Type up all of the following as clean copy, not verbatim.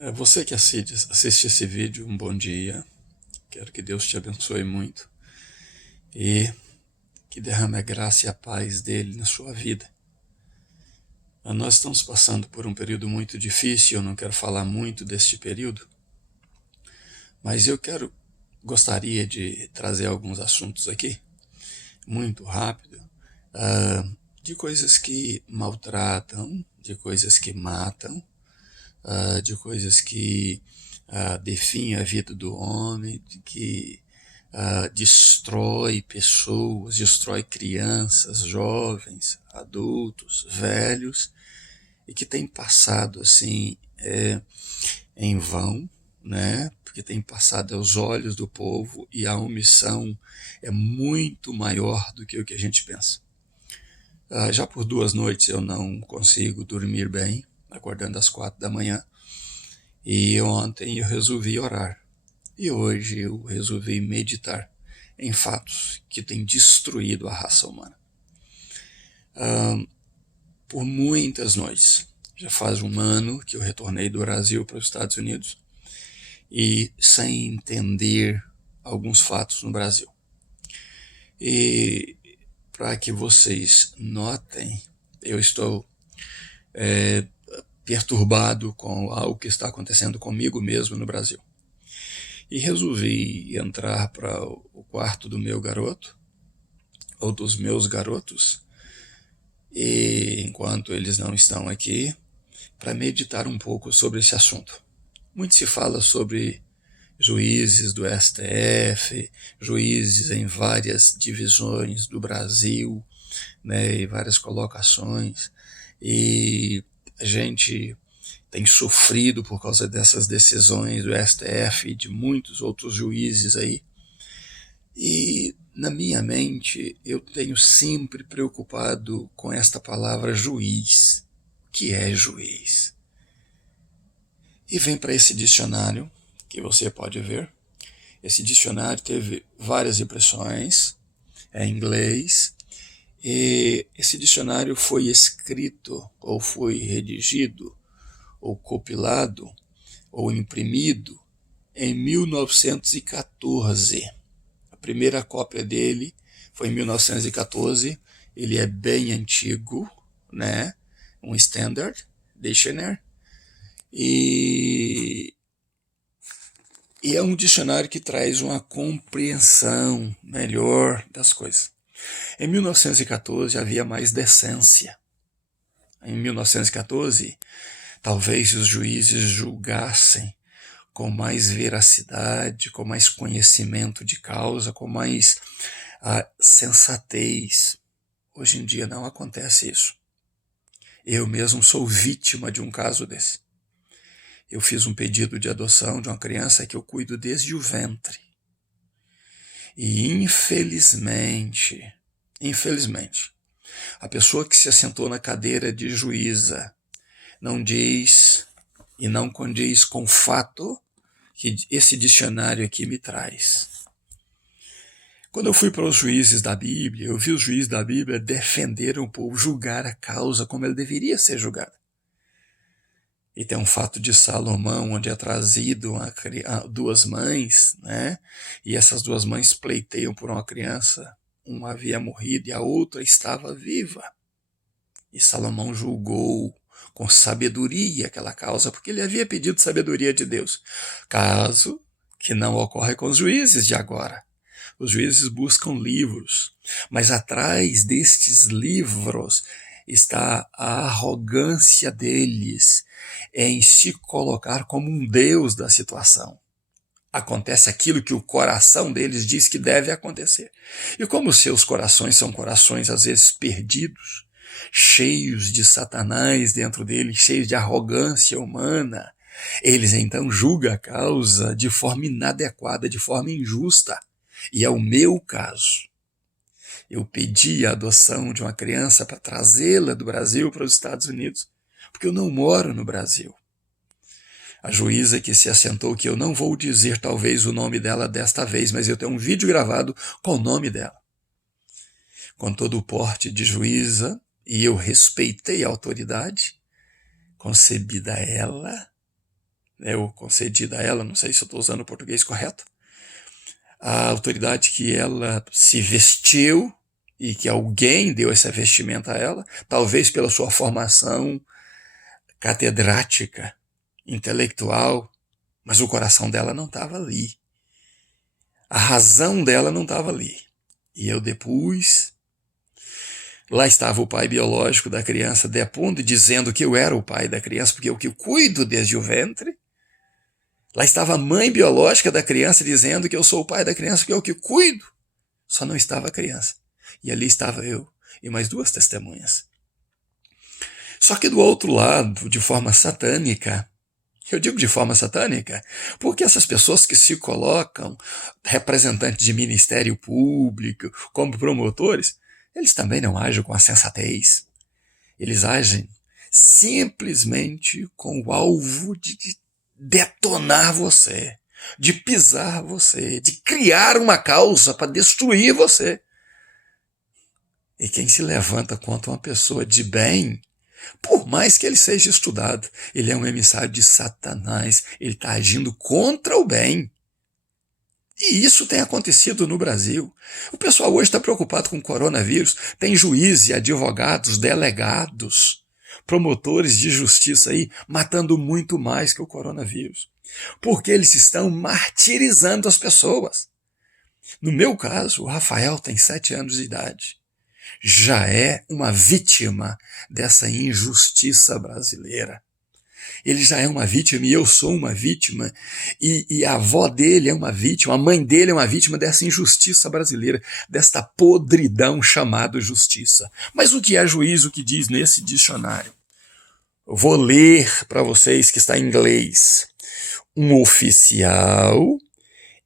Você que assiste esse vídeo, um bom dia. Quero que Deus te abençoe muito e que derrame a graça e a paz dele na sua vida. Nós estamos passando por um período muito difícil, eu não quero falar muito deste período, mas gostaria de trazer alguns assuntos aqui, muito rápido, de coisas que maltratam, de coisas que matam, de coisas que definem a vida do homem, de que destrói pessoas, destrói crianças, jovens, adultos, velhos, e que tem passado assim em vão, né? Porque tem passado aos olhos do povo e a omissão é muito maior do que o que a gente pensa. Já por 2 noites eu não consigo dormir bem, acordando às 4 da manhã, e ontem eu resolvi orar. E hoje eu resolvi meditar em fatos que têm destruído a raça humana. Por muitas noites, já faz um ano que eu retornei do Brasil para os Estados Unidos, e sem entender alguns fatos no Brasil. E para que vocês notem, eu estou perturbado com algo que está acontecendo comigo mesmo no Brasil. E resolvi entrar para o quarto do meu garoto, ou dos meus garotos, e enquanto eles não estão aqui, para meditar um pouco sobre esse assunto. Muito se fala sobre juízes do STF, juízes em várias divisões do Brasil, né, e várias colocações, e a gente tem sofrido por causa dessas decisões do STF e de muitos outros juízes aí. E na minha mente eu tenho sempre preocupado com esta palavra juiz. O que é juiz? E vem para esse dicionário, que você pode ver. Esse dicionário teve várias impressões, é em inglês, e esse dicionário foi escrito, ou foi redigido, ou compilado, ou imprimido em 1914. A primeira cópia dele foi em 1914, ele é bem antigo, né? Um Standard Dictionary, e é um dicionário que traz uma compreensão melhor das coisas. Em 1914 havia mais decência. Em 1914, talvez os juízes julgassem com mais veracidade, com mais conhecimento de causa, com mais sensatez. Hoje em dia não acontece isso. Eu mesmo sou vítima de um caso desse. Eu fiz um pedido de adoção de uma criança que eu cuido desde o ventre. E infelizmente, a pessoa que se assentou na cadeira de juíza não diz e não condiz com o fato que esse dicionário aqui me traz. Quando eu fui para os juízes da Bíblia, eu vi os juízes da Bíblia defender o povo, julgar a causa como ela deveria ser julgada. E tem um fato de Salomão, onde é trazido duas mães, né? E essas duas mães pleiteiam por uma criança. Uma havia morrido e a outra estava viva. E Salomão julgou com sabedoria aquela causa, porque ele havia pedido sabedoria de Deus. Caso que não ocorre com os juízes de agora. Os juízes buscam livros, mas atrás destes livros está a arrogância deles em se colocar como um Deus da situação. Acontece aquilo que o coração deles diz que deve acontecer. E como seus corações são corações às vezes perdidos, cheios de Satanás dentro deles, cheios de arrogância humana, eles então julgam a causa de forma inadequada, de forma injusta. E é o meu caso. Eu pedi a adoção de uma criança para trazê-la do Brasil para os Estados Unidos, porque eu não moro no Brasil. A juíza que se assentou, que eu não vou dizer talvez o nome dela desta vez, mas eu tenho um vídeo gravado com o nome dela. Com todo o porte de juíza, e eu respeitei a autoridade concebida a ela, concedida a ela, não sei se eu estou usando o português correto, a autoridade que ela se vestiu e que alguém deu essa vestimenta a ela, talvez pela sua formação catedrática, intelectual, mas o coração dela não estava ali. A razão dela não estava ali. E eu depus. Lá estava o pai biológico da criança depondo e dizendo que eu era o pai da criança, porque eu que cuido desde o ventre. Lá estava a mãe biológica da criança dizendo que eu sou o pai da criança, porque eu que cuido. Só não estava a criança. E ali estava eu e mais 2 testemunhas. Só que do outro lado, de forma satânica, eu digo de forma satânica, porque essas pessoas que se colocam representantes de ministério público, como promotores, eles também não agem com a sensatez. Eles agem simplesmente com o alvo de detonar você, de pisar você, de criar uma causa para destruir você. E quem se levanta contra uma pessoa de bem, por mais que ele seja estudado, ele é um emissário de Satanás, ele está agindo contra o bem. E isso tem acontecido no Brasil. O pessoal hoje está preocupado com o coronavírus, tem juízes, advogados, delegados, promotores de justiça aí, matando muito mais que o coronavírus. Porque eles estão martirizando as pessoas. No meu caso, o Rafael tem 7 anos de idade. Já é uma vítima dessa injustiça brasileira. Ele já é uma vítima e eu sou uma vítima, e a avó dele é uma vítima, a mãe dele é uma vítima dessa injustiça brasileira, desta podridão chamada justiça. Mas o que é juízo? O que diz nesse dicionário? Eu vou ler para vocês que está em inglês. Um oficial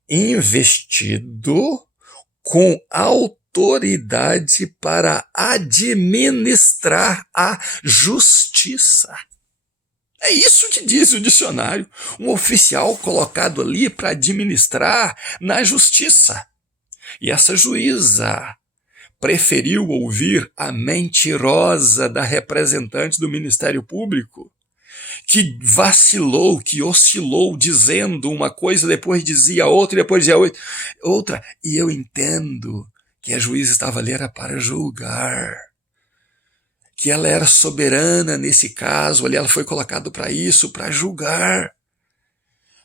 investido com autoridade para administrar a justiça. É isso que diz o dicionário. Um oficial colocado ali para administrar na justiça. E essa juíza preferiu ouvir a mentirosa da representante do Ministério Público, que vacilou, que oscilou, dizendo uma coisa, depois dizia outra, e depois dizia outra. E eu entendo que a juíza estava ali era para julgar, que ela era soberana nesse caso, ali ela foi colocada para isso, para julgar,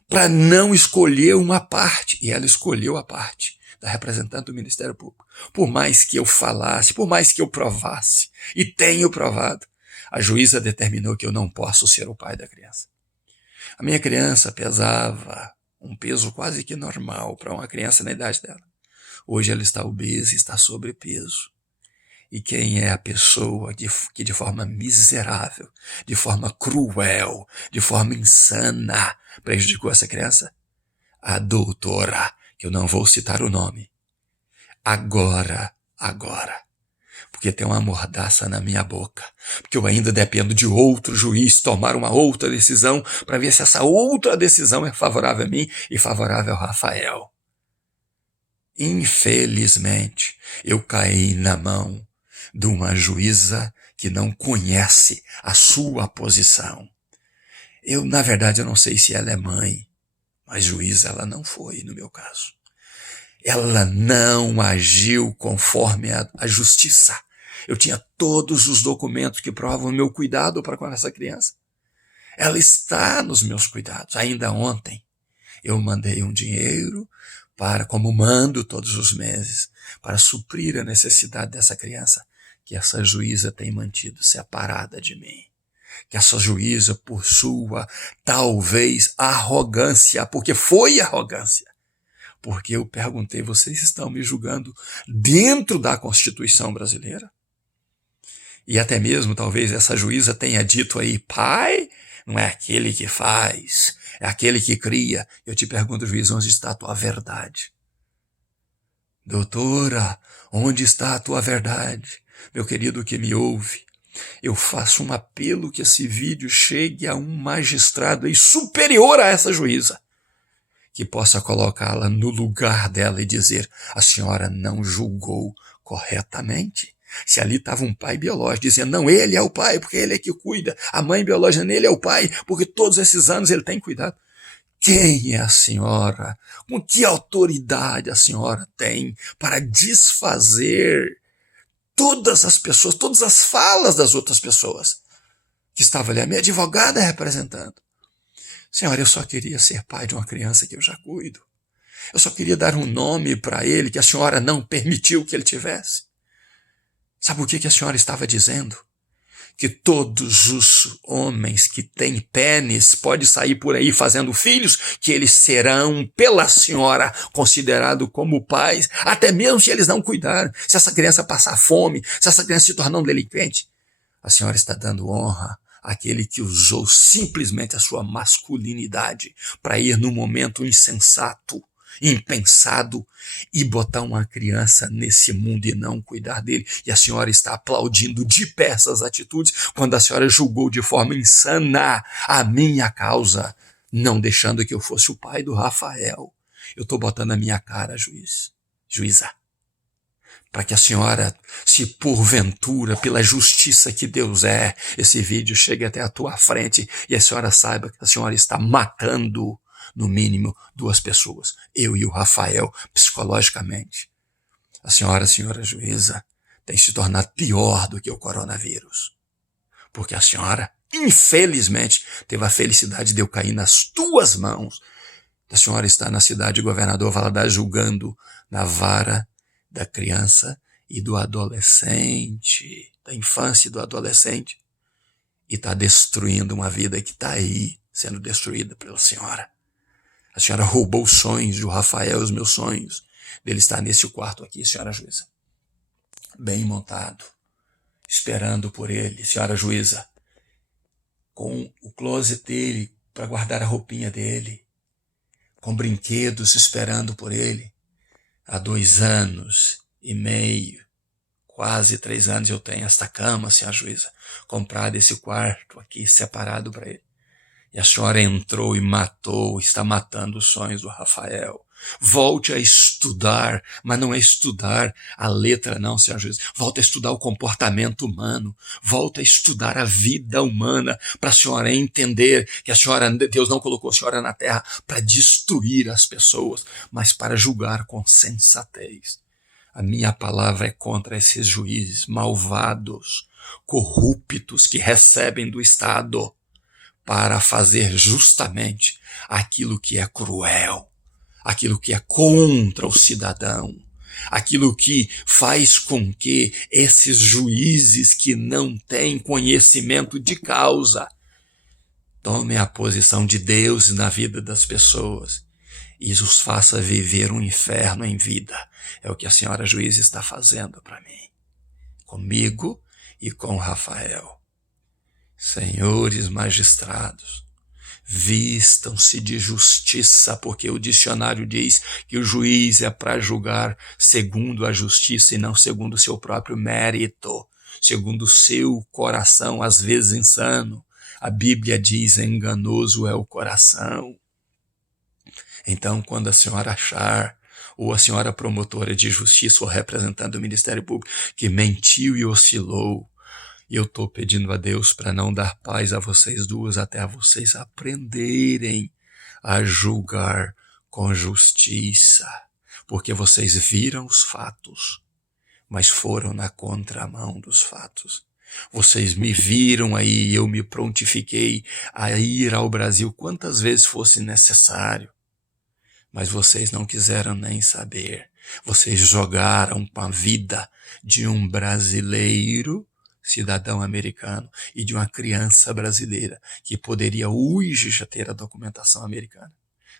para não escolher uma parte, e ela escolheu a parte da representante do Ministério Público. Por mais que eu falasse, por mais que eu provasse, e tenho provado, a juíza determinou que eu não posso ser o pai da criança. A minha criança pesava um peso quase que normal para uma criança na idade dela. Hoje ela está obesa e está sobrepeso. E quem é a pessoa que de forma miserável, de forma cruel, de forma insana, prejudicou essa criança? A doutora, que eu não vou citar o nome. Agora. Porque tem uma mordaça na minha boca. Porque eu ainda dependo de outro juiz tomar uma outra decisão para ver se essa outra decisão é favorável a mim e favorável ao Rafael. Infelizmente, eu caí na mão de uma juíza que não conhece a sua posição. Na verdade, eu não sei se ela é mãe, mas juíza ela não foi, no meu caso. Ela não agiu conforme a justiça. Eu tinha todos os documentos que provam o meu cuidado para com essa criança. Ela está nos meus cuidados. Ainda ontem, eu mandei um dinheiro como mando todos os meses, para suprir a necessidade dessa criança, que essa juíza tem mantido separada de mim. Que essa juíza, por sua, talvez, arrogância, porque foi arrogância, porque eu perguntei, vocês estão me julgando dentro da Constituição brasileira? E até mesmo, talvez, essa juíza tenha dito aí, pai, não é aquele que faz, é aquele que cria. Eu te pergunto, juiz, onde está a tua verdade? Doutora, onde está a tua verdade? Meu querido que me ouve, eu faço um apelo que esse vídeo chegue a um magistrado aí superior a essa juíza, que possa colocá-la no lugar dela e dizer, a senhora não julgou corretamente, Se ali estava um pai biológico dizendo, não, ele é o pai, porque ele é que cuida. A mãe biológica nele é o pai, porque todos esses anos ele tem cuidado. Quem é a senhora? Com que autoridade a senhora tem para desfazer todas as pessoas, todas as falas das outras pessoas que estavam ali? A minha advogada representando. Senhora, eu só queria ser pai de uma criança que eu já cuido. Eu só queria dar um nome para ele que a senhora não permitiu que ele tivesse. Sabe o que a senhora estava dizendo? Que todos os homens que têm pênis podem sair por aí fazendo filhos, que eles serão, pela senhora, considerados como pais, até mesmo se eles não cuidarem. Se essa criança passar fome, se essa criança se tornar um delinquente, a senhora está dando honra àquele que usou simplesmente a sua masculinidade para ir num momento insensato, impensado, e botar uma criança nesse mundo e não cuidar dele. E a senhora está aplaudindo de pé essas atitudes quando a senhora julgou de forma insana a minha causa, não deixando que eu fosse o pai do Rafael. Eu estou botando a minha cara, juíza, para que a senhora, se porventura, pela justiça que Deus é, esse vídeo chegue até a tua frente e a senhora saiba que a senhora está matando, no mínimo, 2 pessoas, eu e o Rafael, psicologicamente. A senhora juíza, tem se tornado pior do que o coronavírus. Porque a senhora, infelizmente, teve a felicidade de eu cair nas tuas mãos. A senhora está na cidade de Governador Valadares julgando na vara da criança e do adolescente, da infância e do adolescente, e está destruindo uma vida que está aí, sendo destruída pela senhora. A senhora roubou os sonhos do Rafael, os meus sonhos, dele estar nesse quarto aqui, senhora juíza, bem montado, esperando por ele, senhora juíza, com o closet dele para guardar a roupinha dele, com brinquedos esperando por ele. Há 2 anos e meio, quase 3 anos eu tenho esta cama, senhora juíza, comprado esse quarto aqui separado para ele. E a senhora entrou e matou, está matando os sonhos do Rafael. Volte a estudar, mas não é estudar a letra não, senhora juíza. Volte a estudar o comportamento humano. Volte a estudar a vida humana para a senhora entender que Deus não colocou a senhora na terra para destruir as pessoas, mas para julgar com sensatez. A minha palavra é contra esses juízes malvados, corruptos que recebem do Estado para fazer justamente aquilo que é cruel, aquilo que é contra o cidadão, aquilo que faz com que esses juízes que não têm conhecimento de causa tomem a posição de Deus na vida das pessoas e os faça viver um inferno em vida. É o que a senhora juiz está fazendo para mim, comigo e com Rafael. Senhores magistrados, vistam-se de justiça, porque o dicionário diz que o juiz é para julgar segundo a justiça e não segundo o seu próprio mérito, segundo o seu coração, às vezes insano. A Bíblia diz, enganoso é o coração. Então, quando a senhora achar, ou a senhora promotora de justiça ou representante do Ministério Público, que mentiu e oscilou, e eu estou pedindo a Deus para não dar paz a vocês duas até a vocês aprenderem a julgar com justiça. Porque vocês viram os fatos, mas foram na contramão dos fatos. Vocês me viram aí e eu me prontifiquei a ir ao Brasil quantas vezes fosse necessário. Mas vocês não quiseram nem saber. Vocês jogaram com a vida de um brasileiro, cidadão americano, e de uma criança brasileira que poderia hoje já ter a documentação americana.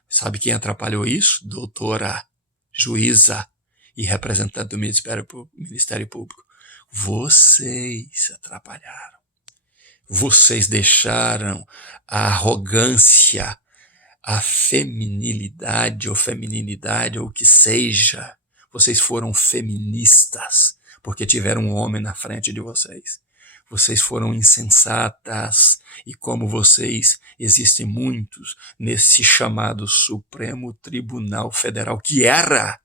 Sabe quem atrapalhou isso? Doutora, juíza e representante do Ministério Público. Vocês atrapalharam. Vocês deixaram a arrogância, a feminilidade ou femininidade ou o que seja. Vocês foram feministas porque tiveram um homem na frente de vocês. Vocês foram insensatas e como vocês, existem muitos nesse chamado Supremo Tribunal Federal que era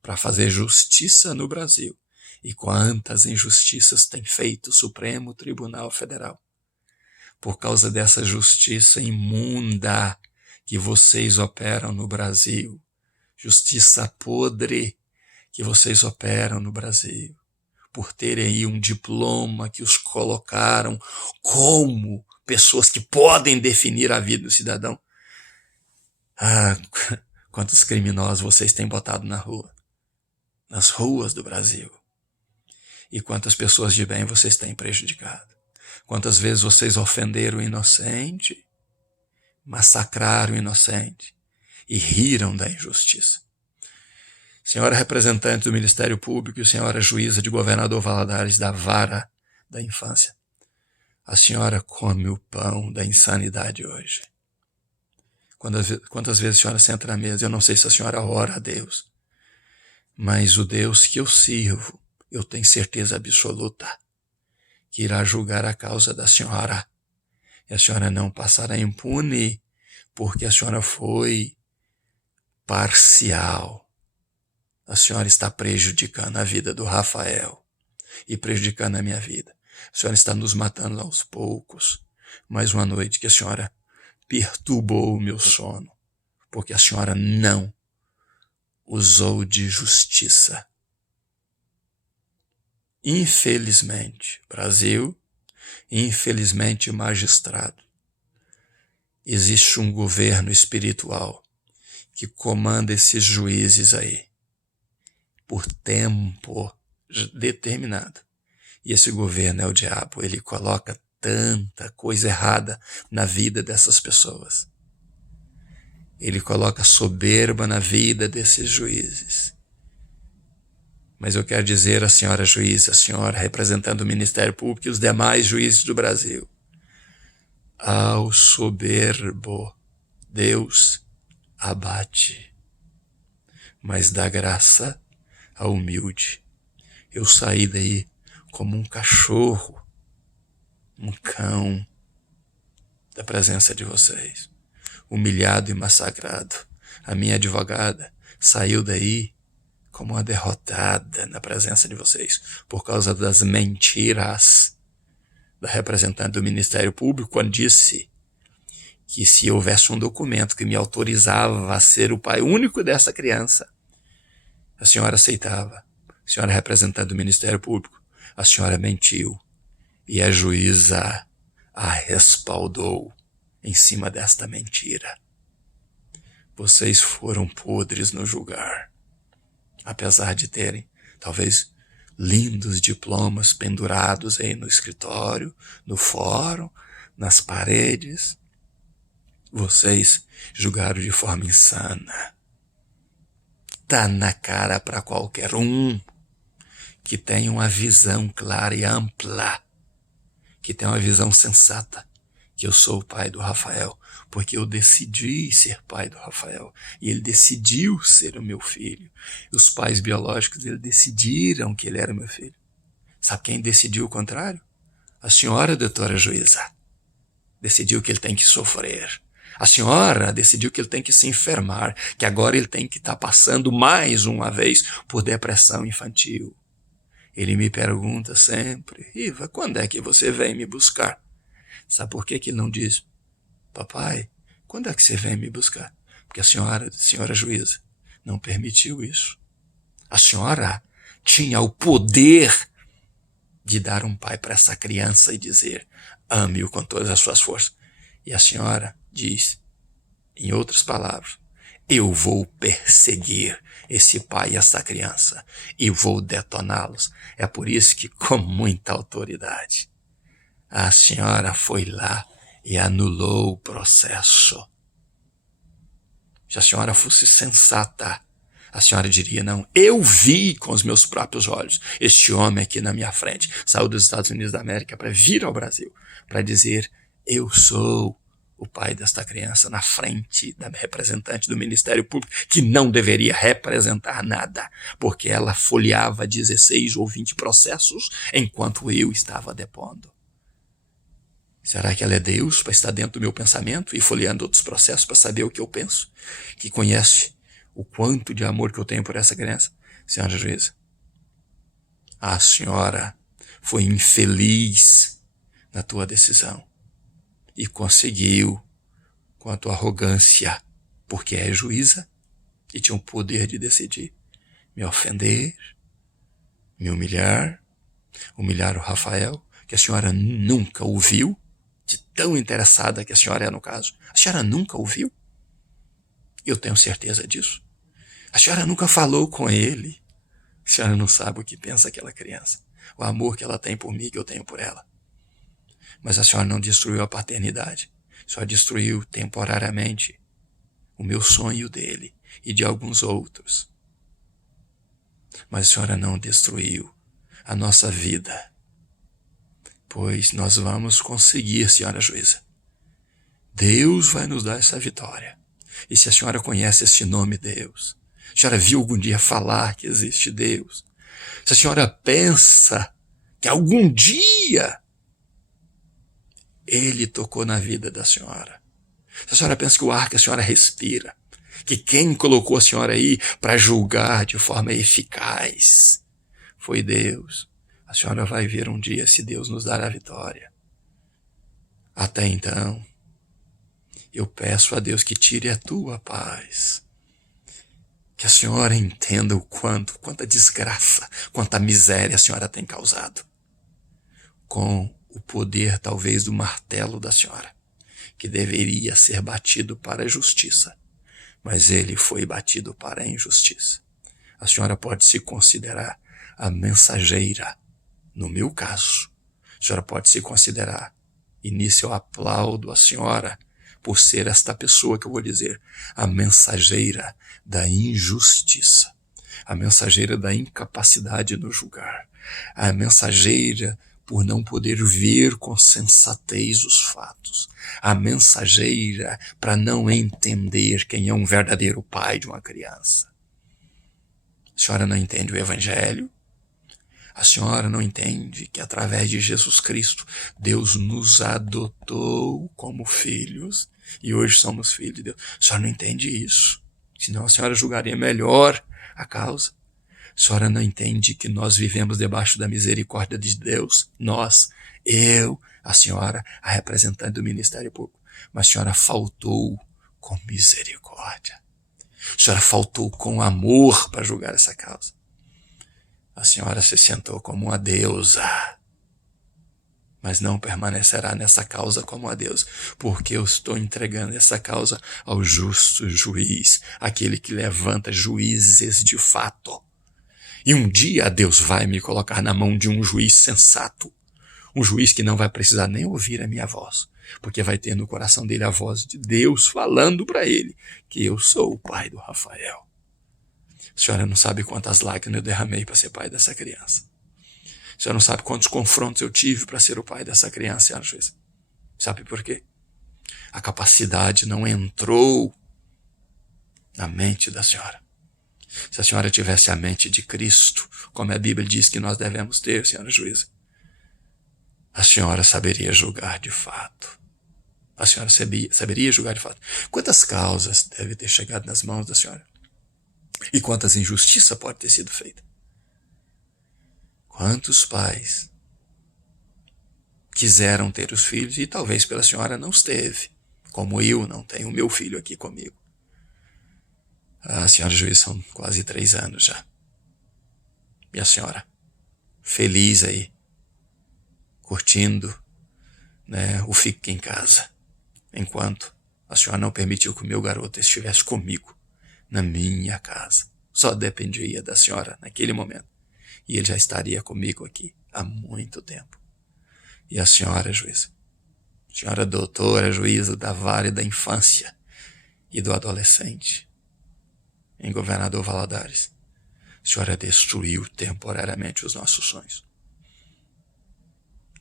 para fazer justiça no Brasil E quantas injustiças tem feito o Supremo Tribunal Federal por causa dessa justiça imunda que vocês operam no Brasil, justiça podre que vocês operam no Brasil, por terem aí um diploma que os colocaram como pessoas que podem definir a vida do cidadão. Ah, quantos criminosos vocês têm botado na rua, nas ruas do Brasil. E quantas pessoas de bem vocês têm prejudicado. Quantas vezes vocês ofenderam o inocente, massacraram o inocente e riram da injustiça. Senhora representante do Ministério Público e senhora juíza de Governador Valadares da Vara da Infância, a senhora come o pão da insanidade hoje. Quantas vezes a senhora senta na mesa? Eu não sei se a senhora ora a Deus, mas o Deus que eu sirvo, eu tenho certeza absoluta que irá julgar a causa da senhora. E a senhora não passará impune, porque a senhora foi parcial. A senhora está prejudicando a vida do Rafael e prejudicando a minha vida. A senhora está nos matando aos poucos. Mais uma noite que a senhora perturbou o meu sono, porque a senhora não usou de justiça. Infelizmente, Brasil, infelizmente, magistrado, existe um governo espiritual que comanda esses juízes aí por tempo determinado. E esse governo é o diabo, ele coloca tanta coisa errada na vida dessas pessoas. Ele coloca soberba na vida desses juízes. Mas eu quero dizer à senhora juíza, a senhora representando o Ministério Público e os demais juízes do Brasil, ao soberbo Deus abate, mas dá graça ao humilde. Eu saí daí como um cachorro, um cão, da presença de vocês, humilhado e massacrado. A minha advogada saiu daí como uma derrotada na presença de vocês, por causa das mentiras da representante do Ministério Público, quando disse que se houvesse um documento que me autorizava a ser o pai único dessa criança, a senhora aceitava. A senhora representante do Ministério Público, a senhora mentiu. E a juíza a respaldou em cima desta mentira. Vocês foram podres no julgar. Apesar de terem, talvez, lindos diplomas pendurados aí no escritório, no fórum, nas paredes, vocês julgaram de forma insana. Tá na cara para qualquer um que tenha uma visão clara e ampla, que tenha uma visão sensata, que eu sou o pai do Rafael, porque eu decidi ser pai do Rafael, e ele decidiu ser o meu filho. E os pais biológicos dele decidiram que ele era meu filho. Sabe quem decidiu o contrário? A senhora, doutora juíza, decidiu que ele tem que sofrer. A senhora decidiu que ele tem que se enfermar, que agora ele tem que estar passando mais uma vez por depressão infantil. Ele me pergunta sempre, Iva, quando é que você vem me buscar? Sabe por que ele não diz, papai, quando é que você vem me buscar? Porque a senhora juíza, não permitiu isso. A senhora tinha o poder de dar um pai para essa criança e dizer, ame-o com todas as suas forças. E a senhora diz, em outras palavras, eu vou perseguir esse pai e essa criança e vou detoná-los. É por isso que, com muita autoridade, a senhora foi lá e anulou o processo. Se a senhora fosse sensata, a senhora diria, não, eu vi com os meus próprios olhos este homem aqui na minha frente, saiu dos Estados Unidos da América para vir ao Brasil, para dizer, eu sou o pai desta criança na frente da representante do Ministério Público, que não deveria representar nada, porque ela folheava 16 ou 20 processos enquanto eu estava depondo. Será que ela é Deus para estar dentro do meu pensamento e folheando outros processos para saber o que eu penso? Que conhece o quanto de amor que eu tenho por essa criança? Senhora juíza, a senhora foi infeliz na tua decisão e conseguiu, com a tua arrogância, porque é juíza e tinha o poder de decidir, me ofender, me humilhar, humilhar o Rafael, que a senhora nunca ouviu, de tão interessada que a senhora é no caso. A senhora nunca ouviu? Eu tenho certeza disso. A senhora nunca falou com ele. A senhora não sabe o que pensa aquela criança. O amor que ela tem por mim, que eu tenho por ela. Mas a senhora não destruiu a paternidade. Só destruiu temporariamente o meu sonho dele e de alguns outros. Mas a senhora não destruiu a nossa vida. Pois nós vamos conseguir, senhora juíza. Deus vai nos dar essa vitória. E se a senhora conhece esse nome Deus, a senhora viu algum dia falar que existe Deus, se a senhora pensa que algum dia Ele tocou na vida da senhora, se a senhora pensa que o ar que a senhora respira, que quem colocou a senhora aí para julgar de forma eficaz foi Deus, a senhora vai ver um dia se Deus nos dará a vitória. Até então, eu peço a Deus que tire a tua paz. Que a senhora entenda o quanta desgraça, quanta miséria a senhora tem causado. Com o poder, talvez, do martelo da senhora, que deveria ser batido para a justiça, mas ele foi batido para a injustiça. A senhora pode se considerar a mensageira, no meu caso. A senhora pode se considerar, e nisso eu aplaudo a senhora, por ser esta pessoa que eu vou dizer, a mensageira da injustiça, a mensageira da incapacidade no julgar, a mensageira por não poder ver com sensatez os fatos, a mensageira para não entender quem é um verdadeiro pai de uma criança. A senhora não entende o Evangelho? A senhora não entende que através de Jesus Cristo, Deus nos adotou como filhos e hoje somos filhos de Deus. A senhora não entende isso, senão a senhora julgaria melhor a causa. A senhora não entende que nós vivemos debaixo da misericórdia de Deus, nós, eu, a senhora, a representante do Ministério Público, mas a senhora faltou com misericórdia. A senhora faltou com amor para julgar essa causa. A senhora se sentou como uma deusa, mas não permanecerá nessa causa como uma deusa, porque eu estou entregando essa causa ao justo juiz, aquele que levanta juízes de fato. E um dia Deus vai me colocar na mão de um juiz sensato, um juiz que não vai precisar nem ouvir a minha voz, porque vai ter no coração dele a voz de Deus falando para ele que eu sou o pai do Rafael. A senhora não sabe quantas lágrimas eu derramei para ser pai dessa criança. A senhora não sabe quantos confrontos eu tive para ser o pai dessa criança, senhora juíza. Sabe por quê? A capacidade não entrou na mente da senhora. Se a senhora tivesse a mente de Cristo, como a Bíblia diz que nós devemos ter, senhora juíza, a senhora saberia julgar de fato. A senhora saberia julgar de fato. Quantas causas devem ter chegado nas mãos da senhora? E quantas injustiças pode ter sido feita? Quantos pais quiseram ter os filhos e talvez pela senhora não os teve, como eu não tenho o meu filho aqui comigo. A senhora juiz são quase 3 anos já. E a senhora, feliz aí, curtindo, né, o fique em casa, enquanto a senhora não permitiu que o meu garoto estivesse comigo, na minha casa. Só dependia da senhora naquele momento. E ele já estaria comigo aqui há muito tempo. E a senhora juíza, senhora doutora juíza da vara da infância e do adolescente, em Governador Valadares, a senhora destruiu temporariamente os nossos sonhos.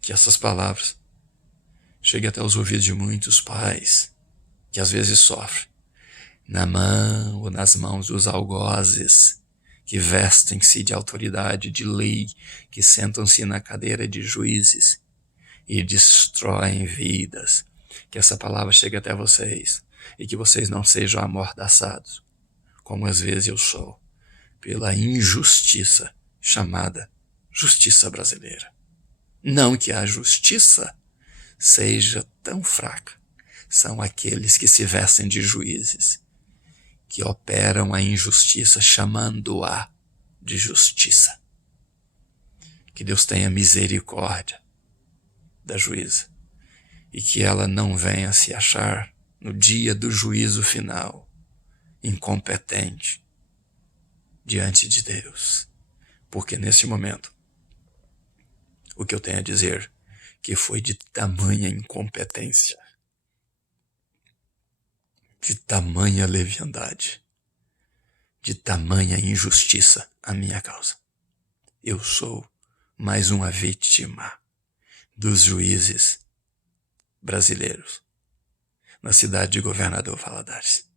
Que essas palavras cheguem até os ouvidos de muitos pais que às vezes sofrem na mão ou nas mãos dos algozes que vestem-se de autoridade, de lei, que sentam-se na cadeira de juízes e destroem vidas. Que essa palavra chegue até vocês e que vocês não sejam amordaçados, como às vezes eu sou, pela injustiça chamada justiça brasileira. Não que a justiça seja tão fraca. São aqueles que se vestem de juízes, que operam a injustiça chamando-a de justiça. Que Deus tenha misericórdia da juíza e que ela não venha se achar no dia do juízo final incompetente diante de Deus. Porque nesse momento, o que eu tenho a dizer que foi de tamanha incompetência, de tamanha leviandade, de tamanha injustiça a minha causa. Eu sou mais uma vítima dos juízes brasileiros na cidade de Governador Valadares.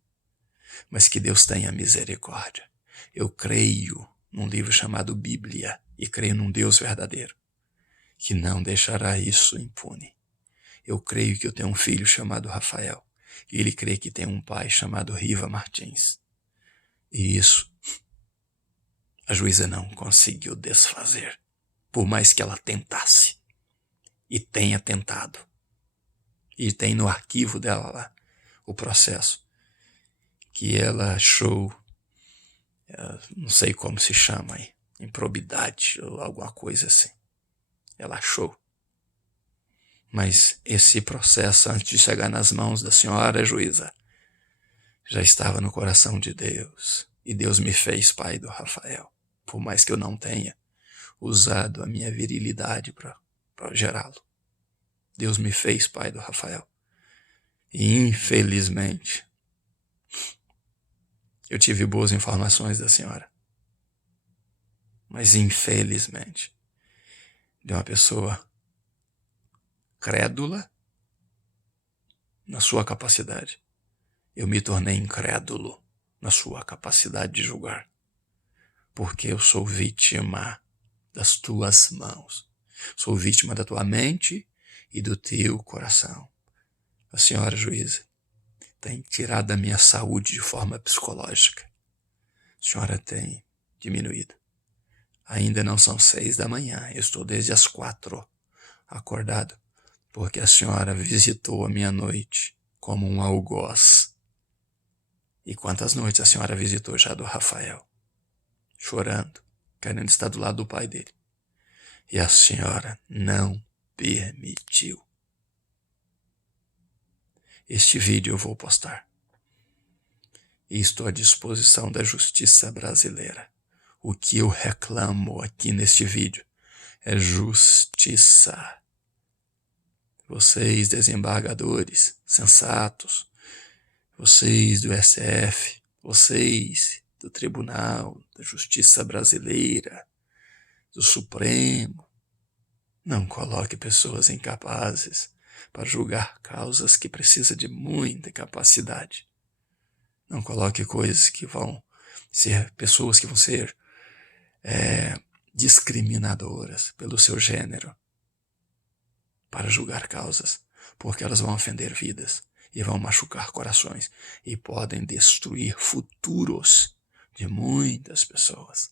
Mas que Deus tenha misericórdia. Eu creio num livro chamado Bíblia e creio num Deus verdadeiro que não deixará isso impune. Eu creio que eu tenho um filho chamado Rafael e ele crê que tem um pai chamado Riva Martins. E isso a juíza não conseguiu desfazer, por mais que ela tentasse. E tenha tentado. E tem no arquivo dela lá o processo que ela achou, não sei como se chama aí, improbidade ou alguma coisa assim. Ela achou. Mas esse processo, antes de chegar nas mãos da senhora juíza, já estava no coração de Deus. E Deus me fez pai do Rafael, por mais que eu não tenha usado a minha virilidade para gerá-lo. Deus me fez pai do Rafael. E infelizmente, eu tive boas informações da senhora. Mas infelizmente, de uma pessoa crédula na sua capacidade, eu me tornei incrédulo na sua capacidade de julgar. Porque eu sou vítima das tuas mãos. Sou vítima da tua mente e do teu coração. A senhora juíza tem tirado a minha saúde de forma psicológica. A senhora tem diminuído. Ainda não são 6 da manhã. Eu estou desde as 4 acordado, porque a senhora visitou a minha noite como um algoz. E quantas noites a senhora visitou já do Rafael? Chorando, querendo estar do lado do pai dele. E a senhora não permitiu. Este vídeo eu vou postar. E estou à disposição da justiça brasileira. O que eu reclamo aqui neste vídeo é justiça. Vocês, desembargadores sensatos, vocês do STF, vocês do Tribunal da Justiça Brasileira, do Supremo, não coloque pessoas incapazes para julgar causas que precisam de muita capacidade. Não coloque coisas que vão ser, pessoas que vão ser discriminadoras pelo seu gênero para julgar causas, porque elas vão ofender vidas e vão machucar corações e podem destruir futuros de muitas pessoas.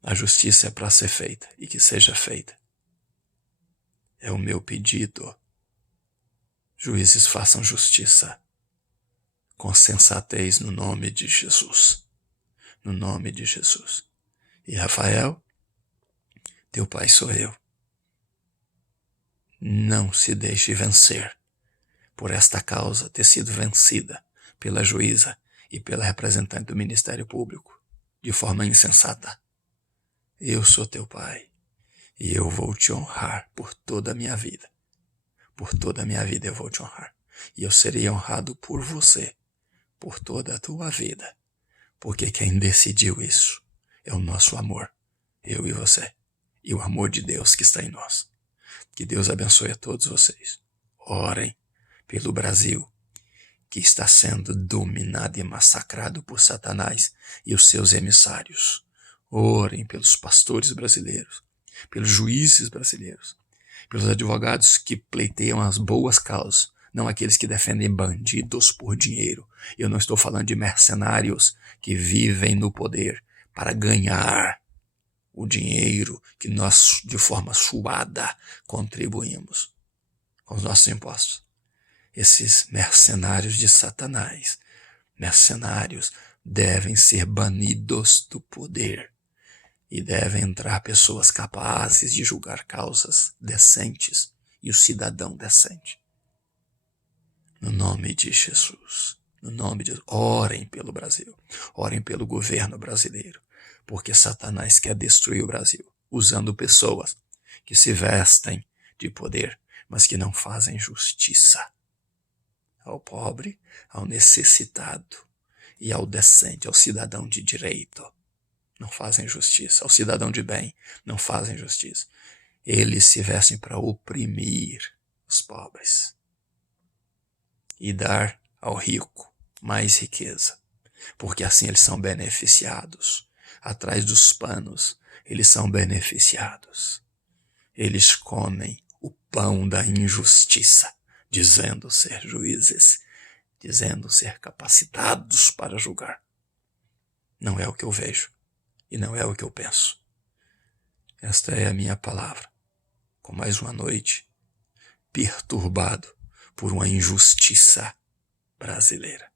A justiça é para ser feita e que seja feita. É o meu pedido. Juízes, façam justiça com sensatez no nome de Jesus. No nome de Jesus. E Rafael, teu pai sou eu. Não se deixe vencer por esta causa ter sido vencida pela juíza e pela representante do Ministério Público de forma insensata. Eu sou teu pai e eu vou te honrar por toda a minha vida. Por toda a minha vida eu vou te honrar. E eu serei honrado por você, por toda a tua vida. Porque quem decidiu isso é o nosso amor, eu e você, e o amor de Deus que está em nós. Que Deus abençoe a todos vocês. Orem pelo Brasil, que está sendo dominado e massacrado por Satanás e os seus emissários. Orem pelos pastores brasileiros, pelos juízes brasileiros, pelos advogados que pleiteiam as boas causas, não aqueles que defendem bandidos por dinheiro. Eu não estou falando de mercenários que vivem no poder para ganhar o dinheiro que nós, de forma suada, contribuímos com os nossos impostos. Esses mercenários de Satanás, mercenários, devem ser banidos do poder e devem entrar pessoas capazes de julgar causas decentes e o cidadão decente. No nome de Jesus, no nome de Deus, orem pelo Brasil, orem pelo governo brasileiro, porque Satanás quer destruir o Brasil, usando pessoas que se vestem de poder, mas que não fazem justiça ao pobre, ao necessitado e ao decente, ao cidadão de direito. Não fazem justiça. Ao cidadão de bem, não fazem justiça. Eles se vestem para oprimir os pobres e dar ao rico mais riqueza, porque assim eles são beneficiados. Atrás dos panos, eles são beneficiados. Eles comem o pão da injustiça, dizendo ser juízes, dizendo ser capacitados para julgar. Não é o que eu vejo e não é o que eu penso. Esta é a minha palavra, com mais uma noite perturbado por uma injustiça brasileira.